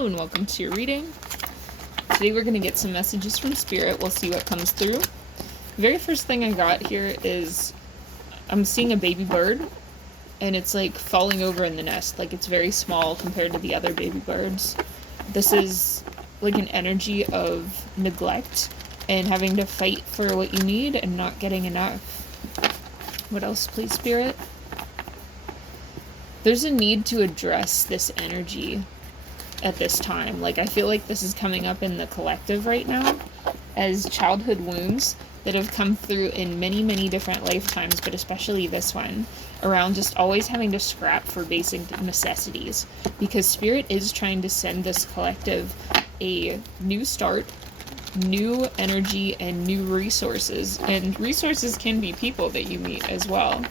Hello and welcome to your reading. Today we're going to get some messages from Spirit. We'll see what comes through. The very first thing I got here is I'm seeing a baby bird and it's like falling over in the nest. Like it's very small compared to the other baby birds. This is like an energy of neglect and having to fight for what you need and not getting enough. What else, please, Spirit? There's a need to address this energy at this time. Like, I feel like this is coming up in the collective right now as childhood wounds that have come through in many, many different lifetimes, but especially this one, around just always having to scrap for basic necessities. Because Spirit is trying to send this collective a new start, new energy, and new resources. And resources can be people that you meet as well.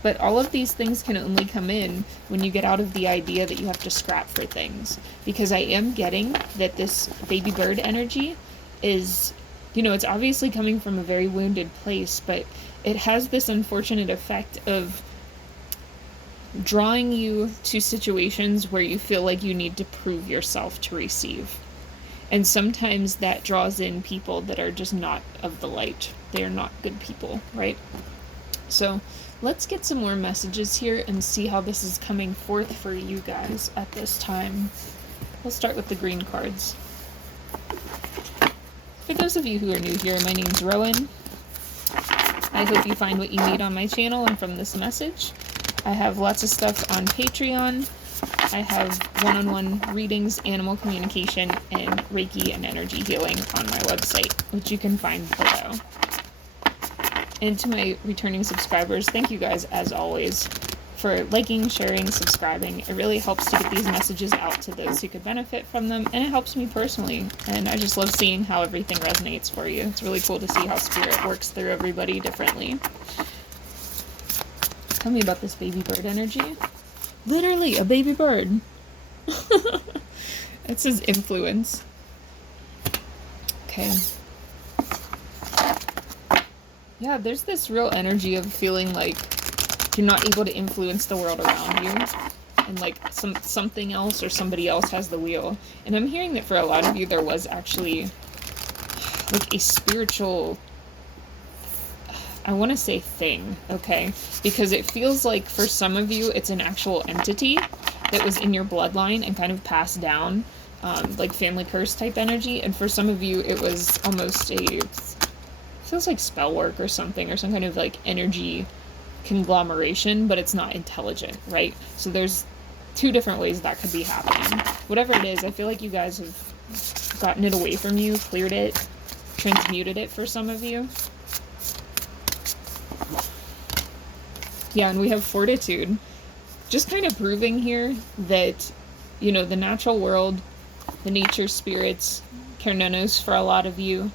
But all of these things can only come in when you get out of the idea that you have to scrap for things. Because I am getting that this baby bird energy is, it's obviously coming from a very wounded place, but it has this unfortunate effect of drawing you to situations where you feel like you need to prove yourself to receive. And sometimes that draws in people that are just not of the light. They are not good people, right? So let's get some more messages here and see how this is coming forth for you guys at this time. We'll start with the green cards. For those of you who are new here, my name's Rowan. I hope you find what you need on my channel and from this message. I have lots of stuff on Patreon. I have one-on-one readings, animal communication, and Reiki and energy healing on my website, which you can find below. And to my returning subscribers, thank you guys, as always, for liking, sharing, subscribing. It really helps to get these messages out to those who could benefit from them, and it helps me personally. And I just love seeing how everything resonates for you. It's really cool to see how Spirit works through everybody differently. Tell me about this baby bird energy. Literally, a baby bird. It says influence. Okay. Yeah, there's this real energy of feeling like you're not able to influence the world around you. And like something else or somebody else has the wheel. And I'm hearing that for a lot of you there was actually like a spiritual, I want to say thing, okay? Because it feels like for some of you it's an actual entity that was in your bloodline and kind of passed down, like family curse type energy. And for some of you it was almost feels like spell work or something, or some kind of like energy conglomeration, but it's not intelligent, right? So there's two different ways that could be happening. Whatever it is, I feel like you guys have gotten it away from you, cleared it, transmuted it for some of you. Yeah, and we have fortitude. Just kind of proving here that, the natural world, the nature spirits, Kernonos for a lot of you,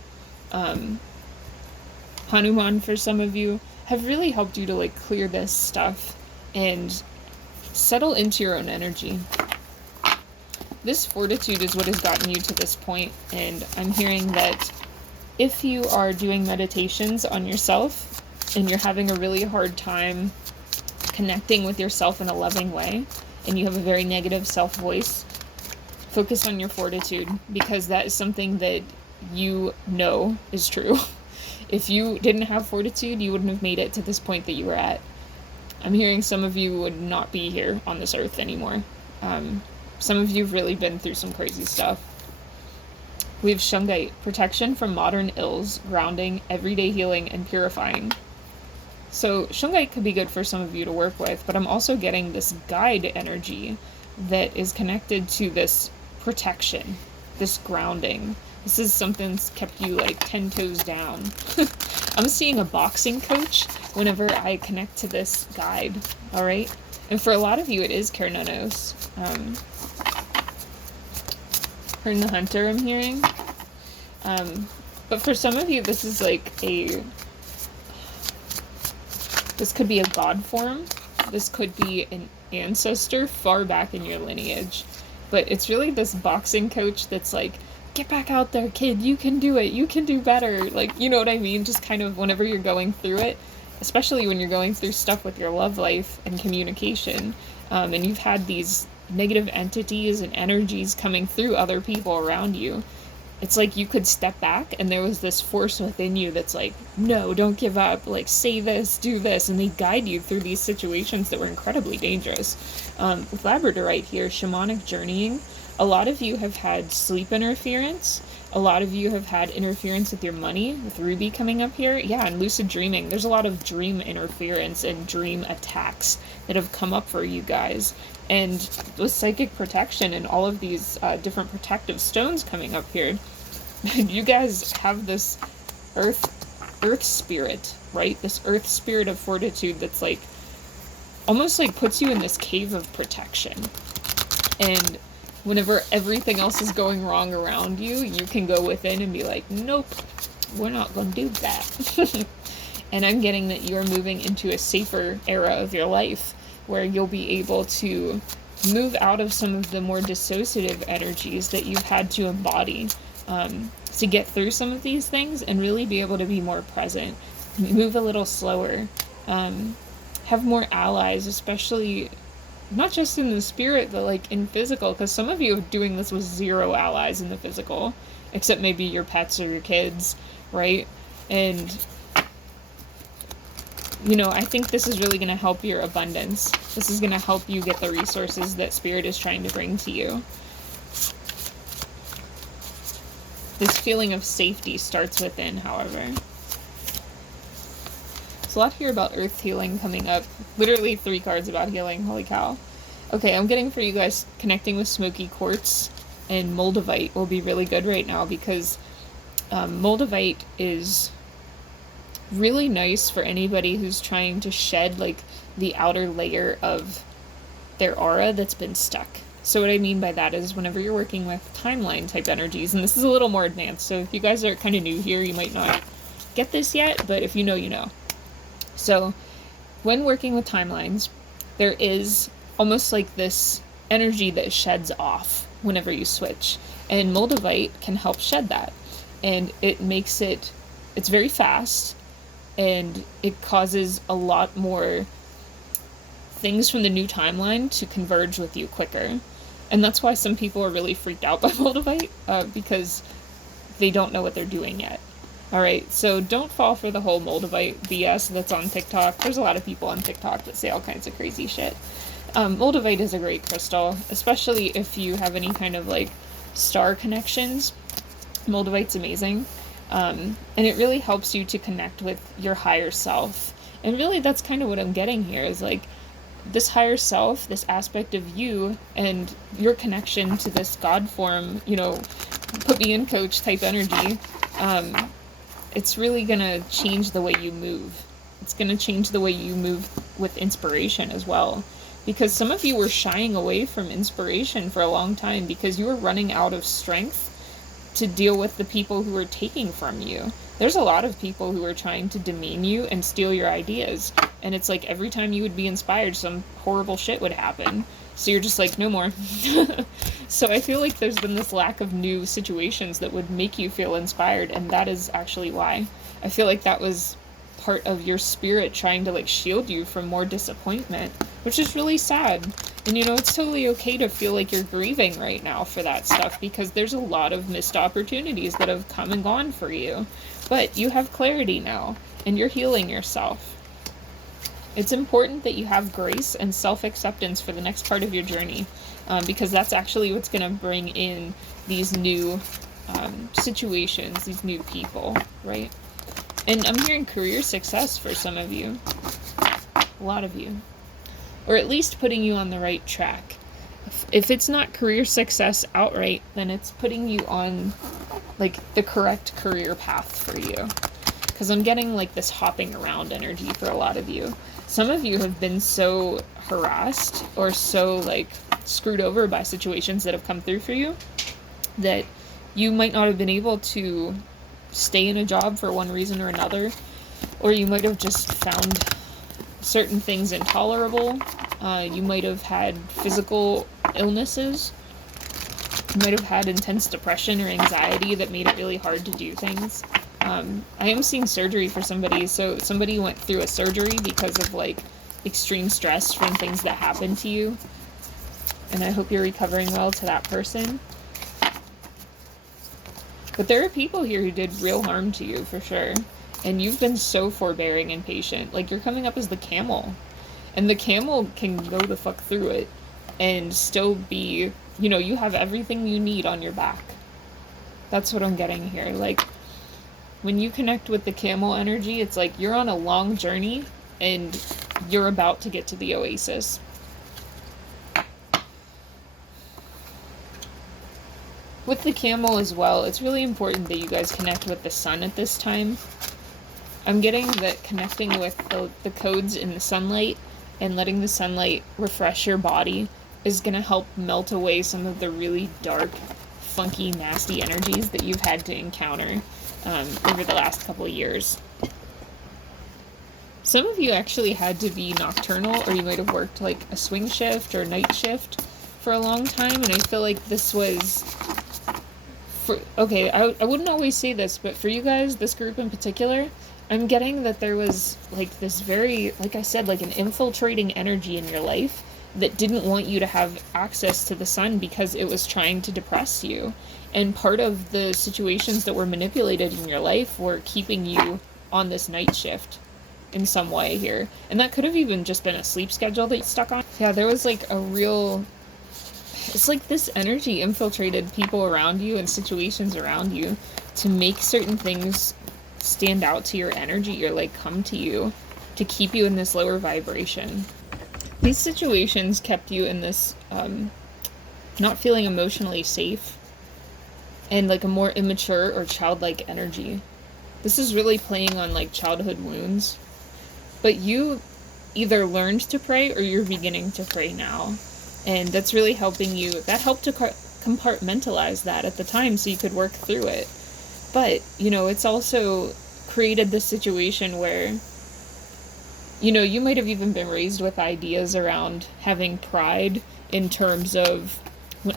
Hanuman for some of you, have really helped you to like clear this stuff and settle into your own energy. This fortitude is what has gotten you to this point, and I'm hearing that if you are doing meditations on yourself and you're having a really hard time connecting with yourself in a loving way, and you have a very negative self-voice, focus on your fortitude, because that is something that you know is true. If you didn't have fortitude, you wouldn't have made it to this point that you were at. I'm hearing some of you would not be here on this earth anymore. Some of you have really been through some crazy stuff. We have Shungite, protection from modern ills, grounding, everyday healing, and purifying. So Shungite could be good for some of you to work with, but I'm also getting this guide energy that is connected to this protection, this grounding. This is something that's kept you like 10 toes down. I'm seeing a boxing coach whenever I connect to this guide, alright? And for a lot of you it is Kernonos. Hern the Hunter I'm hearing. But for some of you this is like this could be a god form. This could be an ancestor far back in your lineage. But it's really this boxing coach that's like, get back out there, kid, you can do it, you can do better. Like, you know what I mean? Just kind of whenever you're going through it, especially when you're going through stuff with your love life and communication, and you've had these negative entities and energies coming through other people around you. It's like you could step back and there was this force within you that's like, no, don't give up, like, say this, do this, and they guide you through these situations that were incredibly dangerous. With Labradorite here, shamanic journeying, a lot of you have had sleep interference. A lot of you have had interference with your money, with Ruby coming up here. Yeah, and lucid dreaming. There's a lot of dream interference and dream attacks that have come up for you guys. And with psychic protection and all of these different protective stones coming up here, you guys have this earth spirit, right? This earth spirit of fortitude that's like, almost like puts you in this cave of protection. And whenever everything else is going wrong around you, you can go within and be like, nope, we're not going to do that. And I'm getting that you're moving into a safer era of your life where you'll be able to move out of some of the more dissociative energies that you've had to embody to get through some of these things and really be able to be more present, move a little slower, have more allies, especially not just in the spirit, but like in physical, because some of you are doing this with 0 allies in the physical, except maybe your pets or your kids, right? And, you know, I think this is really going to help your abundance. This is going to help you get the resources that spirit is trying to bring to you. This feeling of safety starts within, however. There's a lot here about earth healing coming up. Literally 3 cards about healing. Holy cow. Okay, I'm getting for you guys connecting with smoky quartz and moldavite will be really good right now because moldavite is really nice for anybody who's trying to shed like the outer layer of their aura that's been stuck. So what I mean by that is whenever you're working with timeline type energies, and this is a little more advanced, so if you guys are kind of new here, you might not get this yet, but if you know, you know. So when working with timelines, there is almost like this energy that sheds off whenever you switch, and moldavite can help shed that, and it makes it, it's very fast, and it causes a lot more things from the new timeline to converge with you quicker. And that's why some people are really freaked out by moldavite, because they don't know what they're doing yet. Alright, so don't fall for the whole moldavite BS that's on TikTok. There's a lot of people on TikTok that say all kinds of crazy shit. Moldavite is a great crystal, especially if you have any kind of like star connections. Moldavite's amazing. And it really helps you to connect with your higher self. And really that's kind of what I'm getting here is like this higher self, this aspect of you and your connection to this God form, you know, put me in coach type energy. It's really gonna change the way you move. It's gonna change the way you move with inspiration as well. Because some of you were shying away from inspiration for a long time because you were running out of strength to deal with the people who are taking from you. There's a lot of people who are trying to demean you and steal your ideas. And it's like every time you would be inspired, some horrible shit would happen. So you're just like, no more. So I feel like there's been this lack of new situations that would make you feel inspired. And that is actually why. I feel like that was part of your spirit trying to like shield you from more disappointment, which is really sad. And you know, it's totally okay to feel like you're grieving right now for that stuff because there's a lot of missed opportunities that have come and gone for you. But you have clarity now and you're healing yourself. It's important that you have grace and self-acceptance for the next part of your journey because that's actually what's going to bring in these new situations, these new people, right? And I'm hearing career success for some of you. A lot of you. Or at least putting you on the right track. If it's not career success outright, then it's putting you on, like, the correct career path for you. Because I'm getting, like, this hopping around energy for a lot of you. Some of you have been so harassed or so, like, screwed over by situations that have come through for you that you might not have been able to stay in a job for one reason or another, or you might have just found certain things intolerable. You might have had physical illnesses. You might have had intense depression or anxiety that made it really hard to do things. I am seeing surgery for somebody, so somebody went through a surgery because of like extreme stress from things that happened to you. and I hope you're recovering well to that person. But there are people here who did real harm to you, for sure. And you've been so forbearing and patient. Like, you're coming up as the camel. And the camel can go the fuck through it and still be, you know, you have everything you need on your back. That's what I'm getting here. Like, when you connect with the camel energy, it's like you're on a long journey and you're about to get to the oasis. With the camel as well, it's really important that you guys connect with the sun at this time. I'm getting that connecting with the codes in the sunlight and letting the sunlight refresh your body is going to help melt away some of the really dark, funky, nasty energies that you've had to encounter over the last couple of years. Some of you actually had to be nocturnal, or you might have worked like a swing shift or night shift for a long time, and I feel like this was... I wouldn't always say this, but for you guys, this group in particular, I'm getting that there was like this very, like I said, like an infiltrating energy in your life that didn't want you to have access to the sun because it was trying to depress you. And part of the situations that were manipulated in your life were keeping you on this night shift in some way here. And that could have even just been a sleep schedule that you stuck on. Yeah, there was like a real... It's like this energy infiltrated people around you and situations around you to make certain things stand out to your energy or like come to you to keep you in this lower vibration. These situations kept you in this not feeling emotionally safe and like a more immature or childlike energy. This is really playing on like childhood wounds. But you either learned to pray or you're beginning to pray now. And that's really helping you. That helped to compartmentalize that at the time so you could work through it. But, you know, it's also created this situation where, you know, you might have even been raised with ideas around having pride in terms of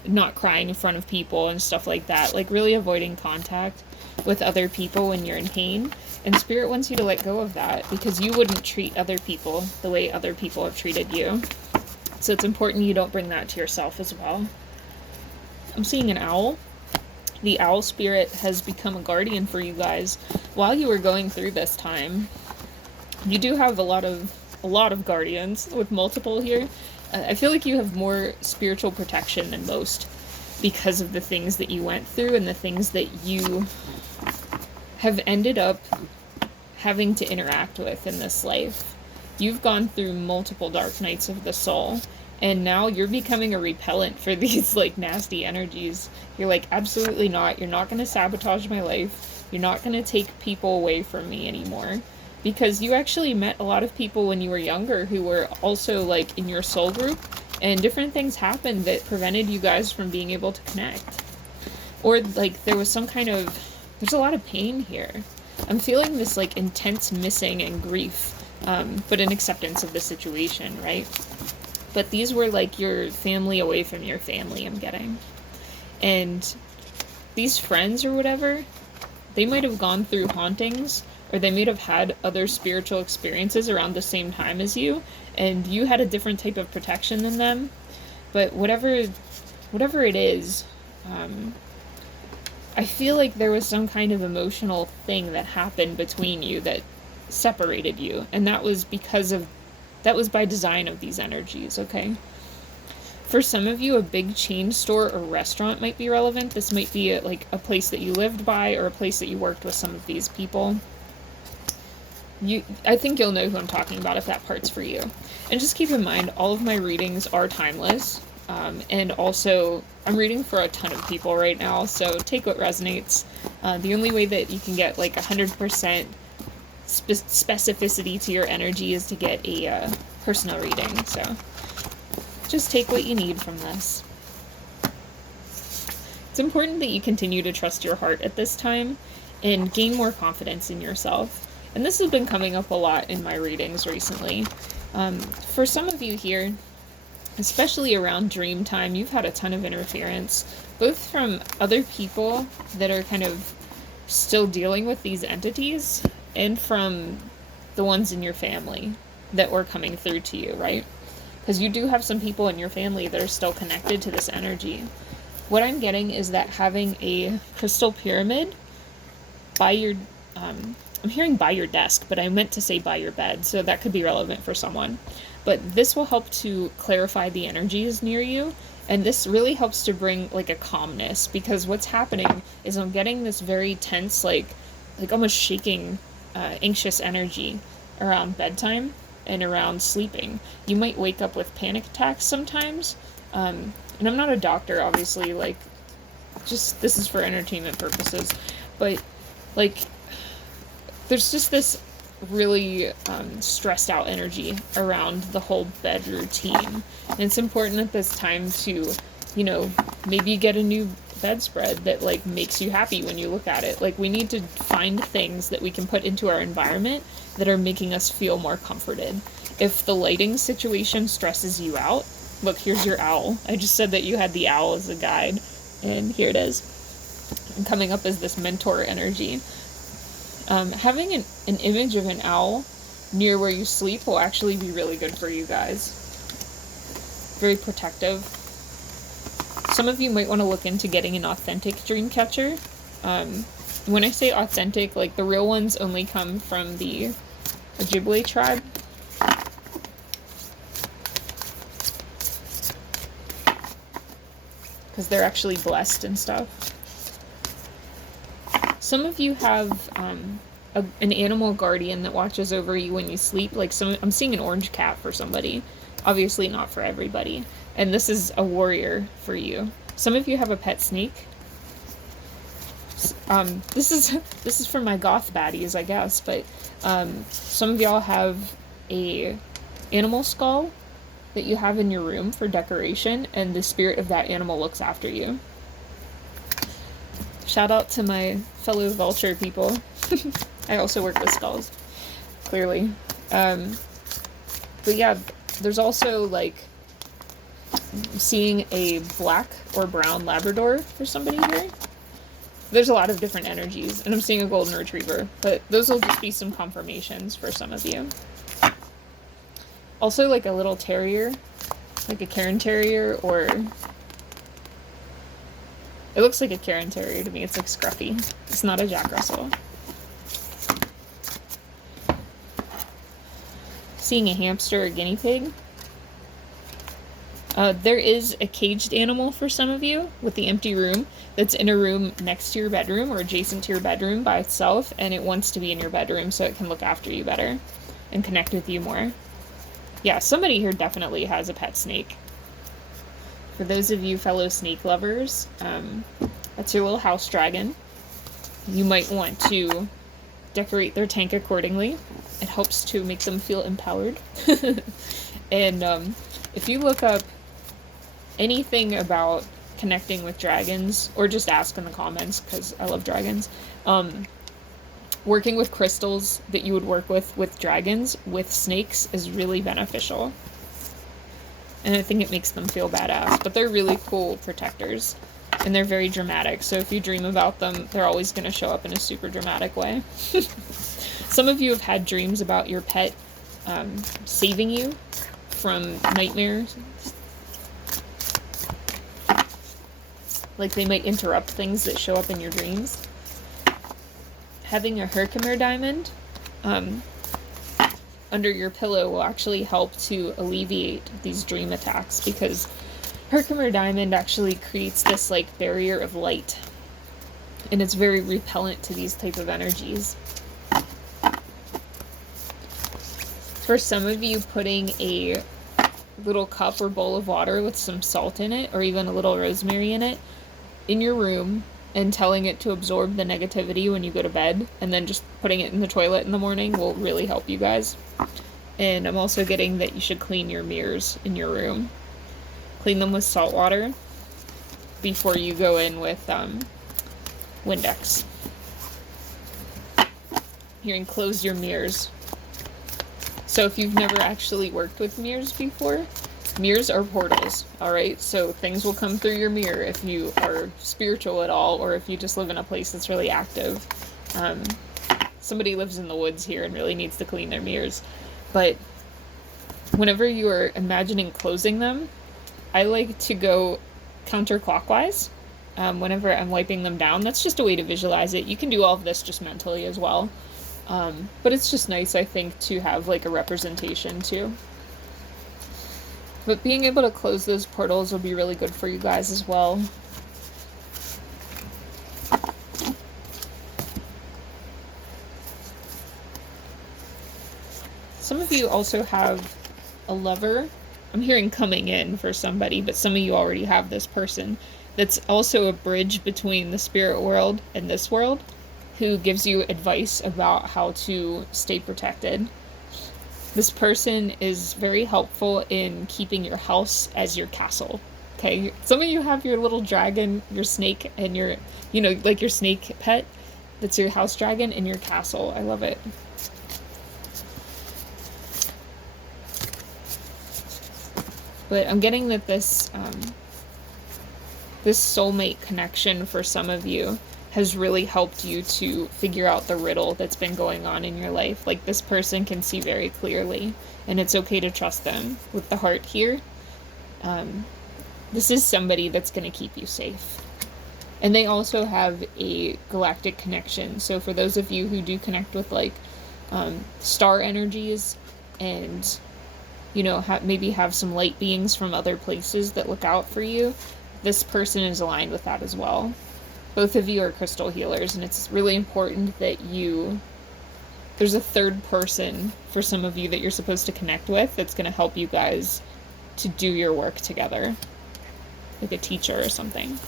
not crying in front of people and stuff like that. Like really avoiding contact with other people when you're in pain. And Spirit wants you to let go of that because you wouldn't treat other people the way other people have treated you. So it's important you don't bring that to yourself as well. I'm seeing an owl. The owl spirit has become a guardian for you guys while you were going through this time. You do have a lot of guardians with multiple here. I feel like you have more spiritual protection than most because of the things that you went through and the things that you have ended up having to interact with in this life. You've gone through multiple dark nights of the soul, and now you're becoming a repellent for these, like, nasty energies. You're like, absolutely not. You're not going to sabotage my life. You're not going to take people away from me anymore. Because you actually met a lot of people when you were younger who were also, like, in your soul group, and different things happened that prevented you guys from being able to connect. Or, like, there was some kind of... There's a lot of pain here. I'm feeling this, like, intense missing and grief. But an acceptance of the situation, right? But these were like your family away from your family, I'm getting. And these friends or whatever, they might have gone through hauntings, or they might have had other spiritual experiences around the same time as you, and you had a different type of protection than them. But whatever it is, I feel like there was some kind of emotional thing that happened between you that separated you, and that was by design of these energies, okay? For some of you, a big chain store or restaurant might be relevant. This might be a place that you lived by or a place that you worked with some of these people. I think you'll know who I'm talking about if that part's for you. And just keep in mind, all of my readings are timeless, and also I'm reading for a ton of people right now, so take what resonates. The only way that you can get like 100% specificity to your energy is to get a personal reading, so just take what you need from this. It's important that you continue to trust your heart at this time and gain more confidence in yourself, and this has been coming up a lot in my readings recently. For some of you here, especially around dream time, you've had a ton of interference, both from other people that are kind of still dealing with these entities, and from the ones in your family that were coming through to you, right? because you do have some people in your family that are still connected to this energy. What I'm getting is that having a crystal pyramid by your, I'm hearing by your desk, but I meant to say by your bed, so that could be relevant for someone. But this will help to clarify the energies near you, and this really helps to bring like a calmness, because what's happening is I'm getting this very tense, like almost shaking, anxious energy around bedtime and around sleeping. You might wake up with panic attacks sometimes, and I'm not a doctor, obviously, like, just, this is for entertainment purposes, but, like, there's just this really stressed out energy around the whole bed routine. And it's important at this time to, you know, maybe get a new bedspread that, like, makes you happy when you look at it. Like, we need to find things that we can put into our environment that are making us feel more comforted. If the lighting situation stresses you out, look, here's your owl. I just said that you had the owl as a guide, and here it is. And coming up as this mentor energy. Having an image of an owl near where you sleep will actually be really good for you guys. Very protective. Some of you might want to look into getting an authentic dream catcher. When I say authentic, like, the real ones only come from the Ojibwe tribe. Because they're actually blessed and stuff. Some of you have an animal guardian that watches over you when you sleep. Like, I'm seeing an orange cat for somebody. Obviously not for everybody. And this is a warrior for you. Some of you have a pet snake. This is for my goth baddies, I guess. But some of y'all have a animal skull that you have in your room for decoration, and the spirit of that animal looks after you. Shout out to my fellow vulture people. I also work with skulls, clearly. But yeah, there's also, like, seeing a black or brown Labrador for somebody here. There's a lot of different energies, and I'm seeing a golden retriever, but those will just be some confirmations for some of you. Also, like a little terrier, like a Cairn Terrier, or it looks like a Cairn Terrier to me. It's like scruffy. It's not a Jack Russell. Seeing a hamster or guinea pig. There is a caged animal for some of you with the empty room that's in a room next to your bedroom or adjacent to your bedroom by itself, and it wants to be in your bedroom so it can look after you better and connect with you more. Yeah, somebody here definitely has a pet snake. For those of you fellow snake lovers, that's your little house dragon. You might want to decorate their tank accordingly. It helps to make them feel empowered. And if you look up anything about connecting with dragons, or just ask in the comments, because I love dragons, working with crystals that you would work with dragons, with snakes, is really beneficial. And I think it makes them feel badass. But they're really cool protectors. And they're very dramatic. So if you dream about them, they're always going to show up in a super dramatic way. Some of you have had dreams about your pet saving you from nightmares. Like, they might interrupt things that show up in your dreams. Having a Herkimer diamond under your pillow will actually help to alleviate these dream attacks, because Herkimer diamond actually creates this, like, barrier of light, and it's very repellent to these type of energies. For some of you, putting a little cup or bowl of water with some salt in it, or even a little rosemary in it, in your room, and telling it to absorb the negativity when you go to bed, and then just putting it in the toilet in the morning will really help you guys. And I'm also getting that you should clean your mirrors in your room. Clean them with salt water before you go in with Windex. Here, and close your mirrors. So if you've never actually worked with mirrors before, mirrors are portals, alright? So things will come through your mirror if you are spiritual at all, or if you just live in a place that's really active. Somebody lives in the woods here and really needs to clean their mirrors. But whenever you are imagining closing them, I like to go counterclockwise whenever I'm wiping them down. That's just a way to visualize it. You can do all of this just mentally as well. But it's just nice, I think, to have like a representation too. But being able to close those portals will be really good for you guys as well. Some of you also have a lover. I'm hearing coming in for somebody, but some of you already have this person that's also a bridge between the spirit world and this world, who gives you advice about how to stay protected. This person is very helpful in keeping your house as your castle. Okay, some of you have your little dragon, your snake, and your, like your snake pet. That's your house dragon in your castle. I love it. But I'm getting that this soulmate connection for some of you has really helped you to figure out the riddle that's been going on in your life. Like, this person can see very clearly, and it's okay to trust them. With the heart here, this is somebody that's going to keep you safe. And they also have a galactic connection. So for those of you who do connect with, like, star energies and maybe have some light beings from other places that look out for you, this person is aligned with that as well. Both of you are crystal healers, and it's really important that there's a third person for some of you that you're supposed to connect with that's going to help you guys to do your work together, like a teacher or something.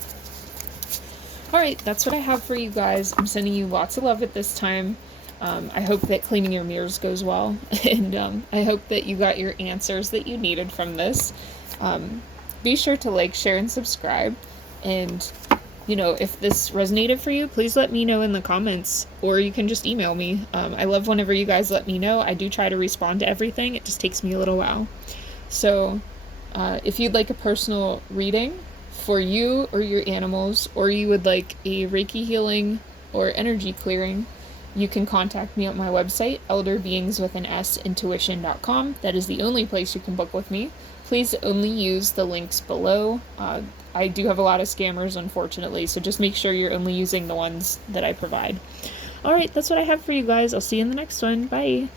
Alright, that's what I have for you guys. I'm sending you lots of love at this time. I hope that cleaning your mirrors goes well, and I hope that you got your answers that you needed from this. Be sure to like, share, and subscribe, and if this resonated for you, please let me know in the comments, or you can just email me. I love whenever you guys let me know. I do try to respond to everything. It just takes me a little while. So if you'd like a personal reading for you or your animals, or you would like a Reiki healing or energy clearing, you can contact me at my website, elderbeingsintuition.com. That is the only place you can book with me. Please only use the links below. I do have a lot of scammers, unfortunately, so just make sure you're only using the ones that I provide. Alright, that's what I have for you guys. I'll see you in the next one. Bye!